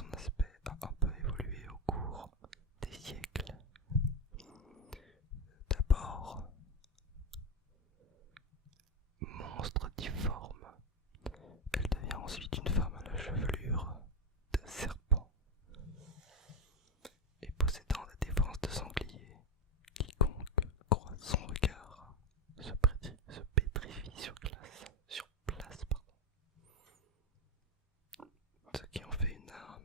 son aspect a un peu évolué au cours des siècles. D'abord, monstre difforme, elle devient ensuite une femme à la chevelure de serpent et possédant la défense de sanglier. Quiconque croise son regard se pétrifie sur place, ce qui en fait une arme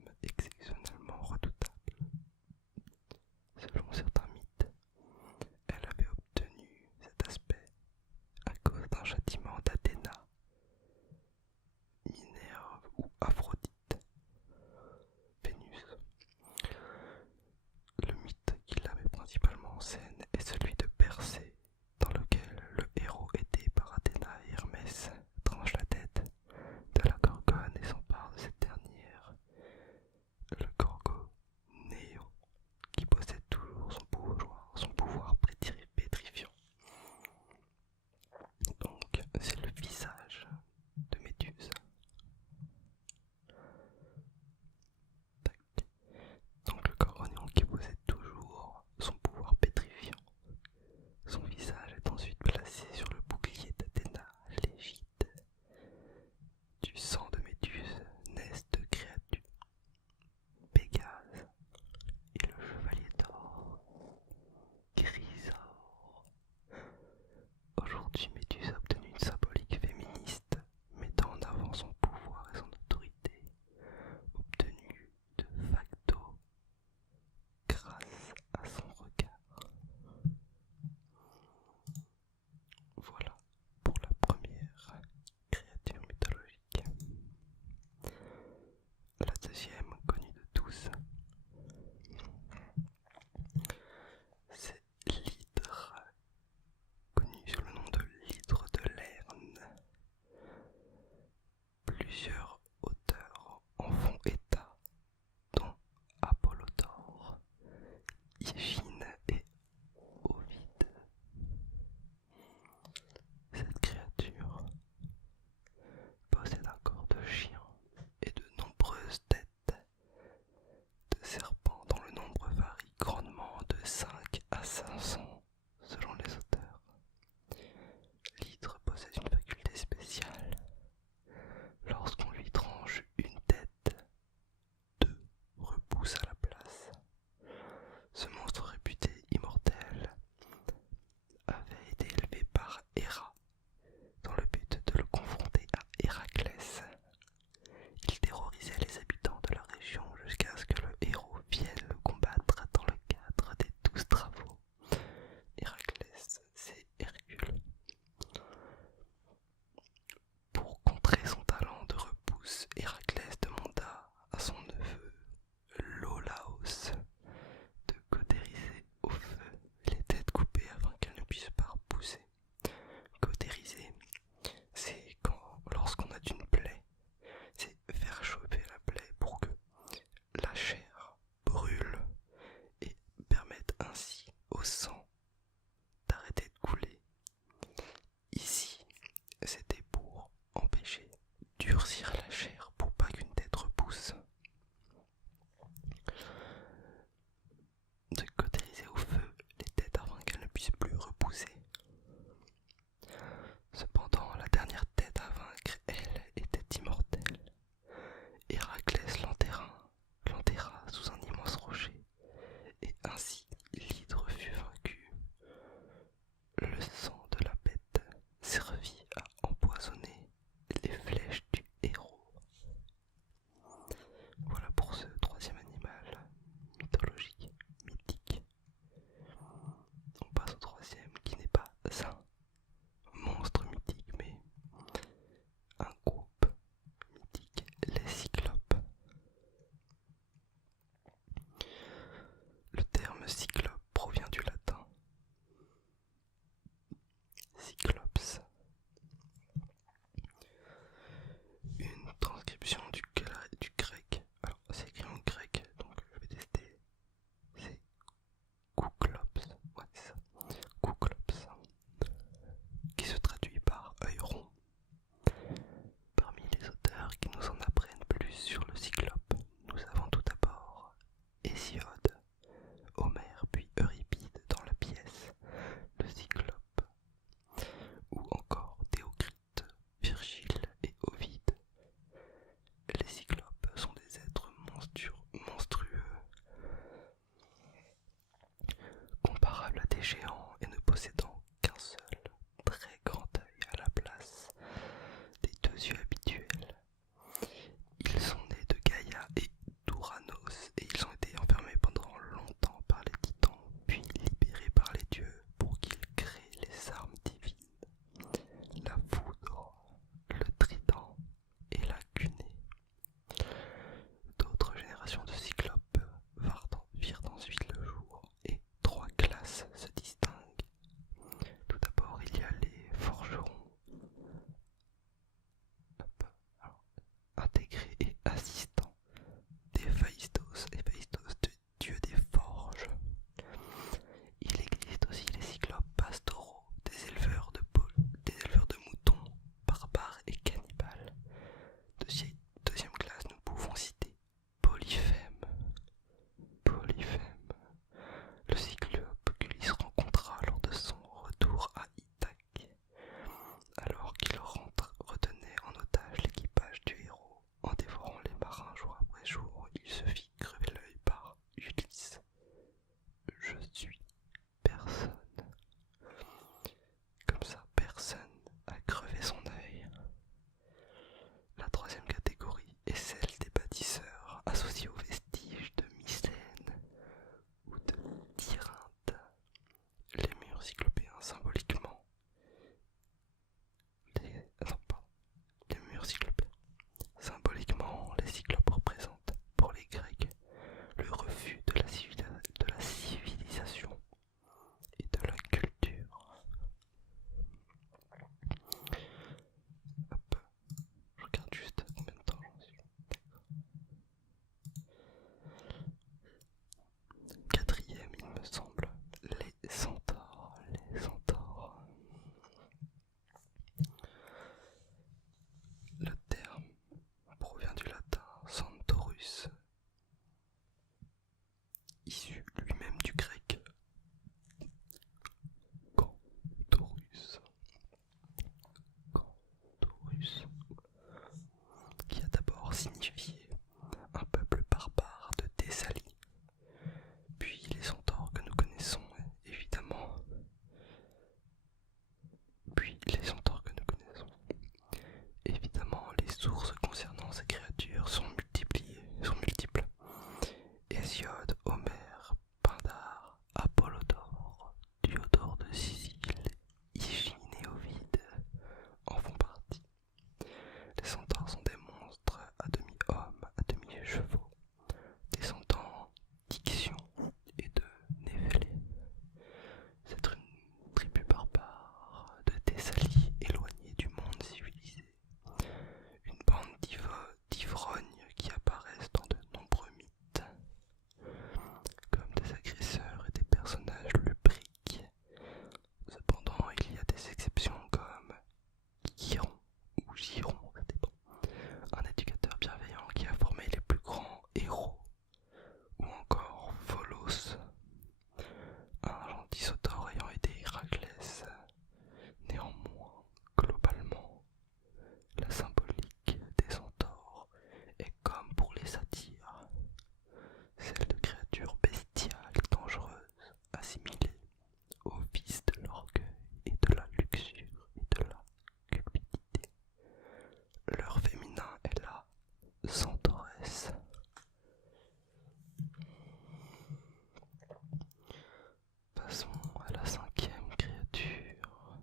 passons à la cinquième créature,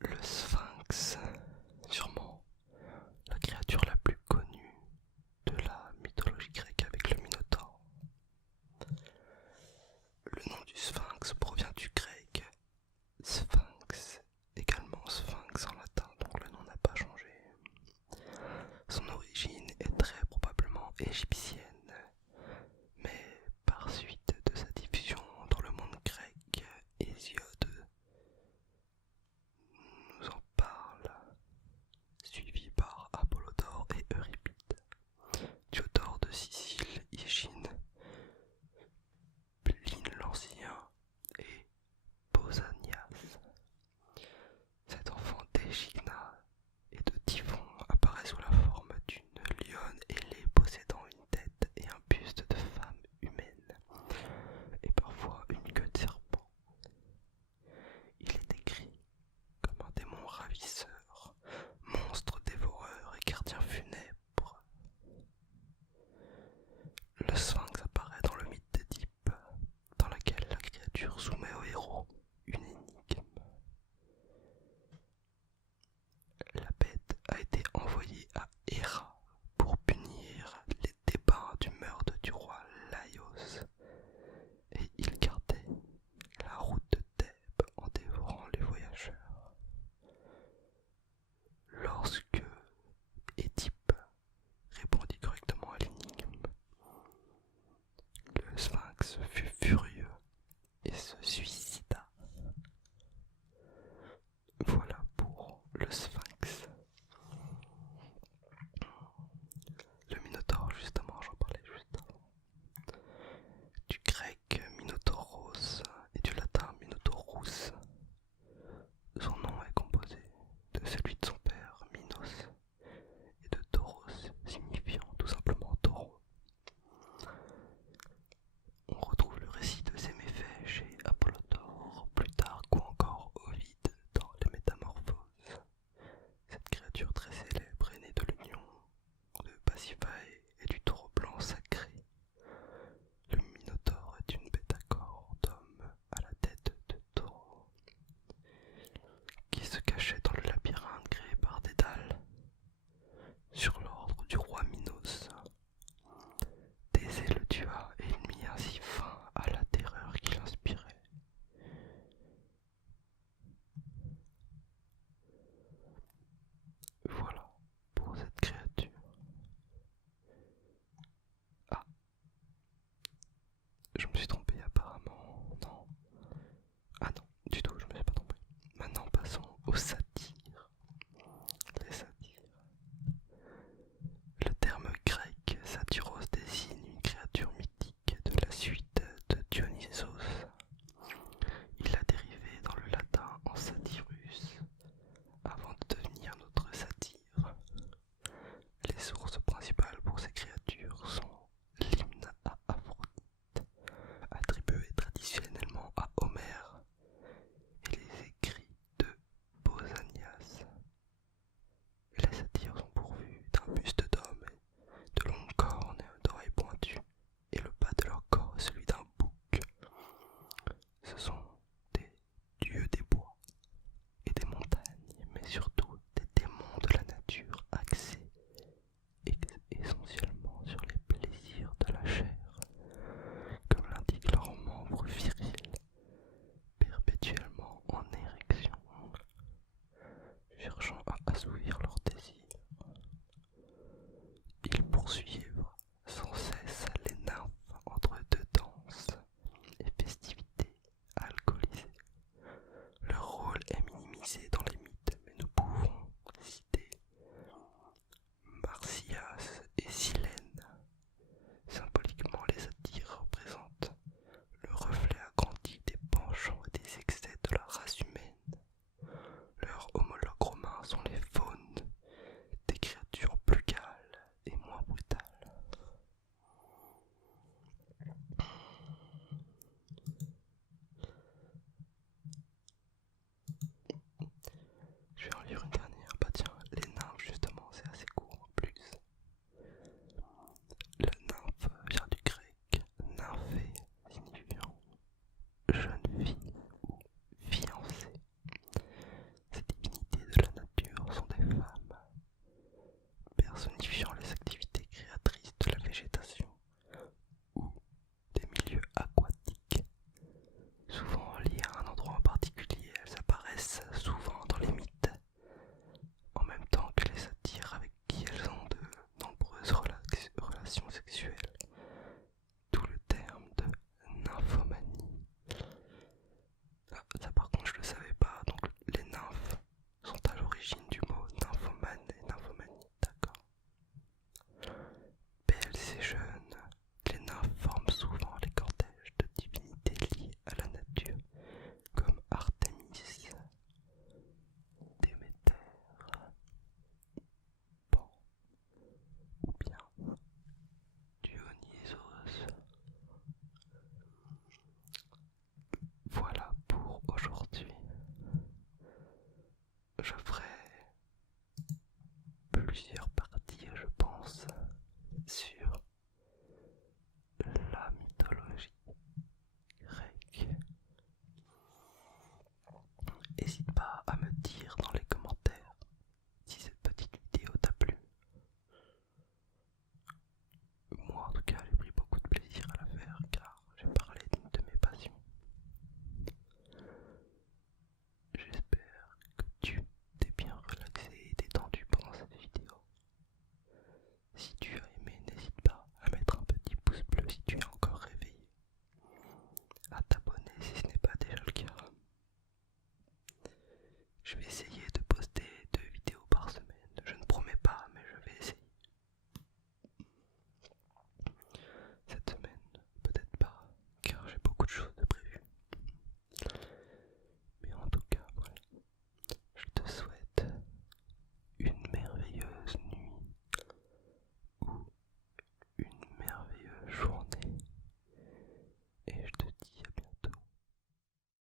le Sphinx, sûrement la créature la plus connue de la mythologie grecque avec le Minotaure. Le nom du Sphinx provient du grec Sphinx, également Sphinx en latin, donc le nom n'a pas changé. Son origine est très probablement égyptienne, mais par suite de sa diffusion dans le monde grec, Hésiode nous en parle, suivi par Apollodore et Euripide, Diodore de Sicile, Hygiène, Pline l'Ancien et Pausanias. Cet enfant d'Échidna et de Typhon apparaît sous la forme d'une lionne ailée possédant une tête et un buste de femme humaine, et parfois une queue de serpent. Il est décrit comme un démon ravisseur, monstre dévoreur et gardien funèbre. Le Sphinx apparaît dans le mythe d'Édipe, dans lequel la créature soumet au héros une énigme. La bête a été envoyée à Héra pour punir les débats du meurtre du roi Laios, et il gardait la route de Thèbes en dévorant les voyageurs. Lorsque Édipe répondit correctement à l'énigme, le Sphinx fut furieux et se suicida. Voilà pour le Sphinx. Le Minotaure, justement, j'en parlais juste avant. Du grec Minotauros et du latin Minotaurus. Son nom est composé de celui de son père, Minos, et de Tauros, signifiant tout simplement taureau. On retrouve le récit de ces méfaits chez Apollodore, Plutarque ou encore Ovide dans les Métamorphoses. Cette créature très célèbre est née de l'union de Pasiphae et du taureau blanc sacré. Le Minotaure est une bête à corps d'homme à la tête de taureau, qui se cachait dans le labyrinthe créé par Dédale, sur l'ordre du roi Minos. Thésée le tua et il mit ainsi fin à la terreur qu'il inspirait. Voilà pour cette créature. Ah, je me suis trompé apparemment. Non. Ah non, du tout, je me suis pas trompé. Maintenant passons aux satyres. Les satyres. Le terme grec satyros désigne une créature mythique de la suite de Dionysos. Il a dérivé dans le latin en satyrus avant de devenir notre satyre. Les sources principales pour ces créatures sont l'hymne à Aphrodite, attribué traditionnellement à Homère, et les écrits de Pausanias. Les satyres sont pourvus d'un buste d'homme, de longues cornes et d'oreilles pointues, et le bas de leur corps est celui d'un bouc. Ce sont des dieux des bois et des montagnes, mais surtout des démons de la nature axés essentiellement sur les plaisirs de la chair, comme l'indiquent leurs membres virils, perpétuellement en érection, cherchant à assouvir leurs désirs. Ils poursuivent sans cesse les nymphes entre deux danses et festivités alcoolisées. Leur rôle est minimisé dans les mythes, mais nous pouvons citer Marsyas et Silène. Symboliquement, les satyres représentent le reflet agrandi des penchants et des excès de la race humaine. Leurs homologues romains sont les faunes, des créatures plus cales et moins brutales. Je vais en lire une dernière.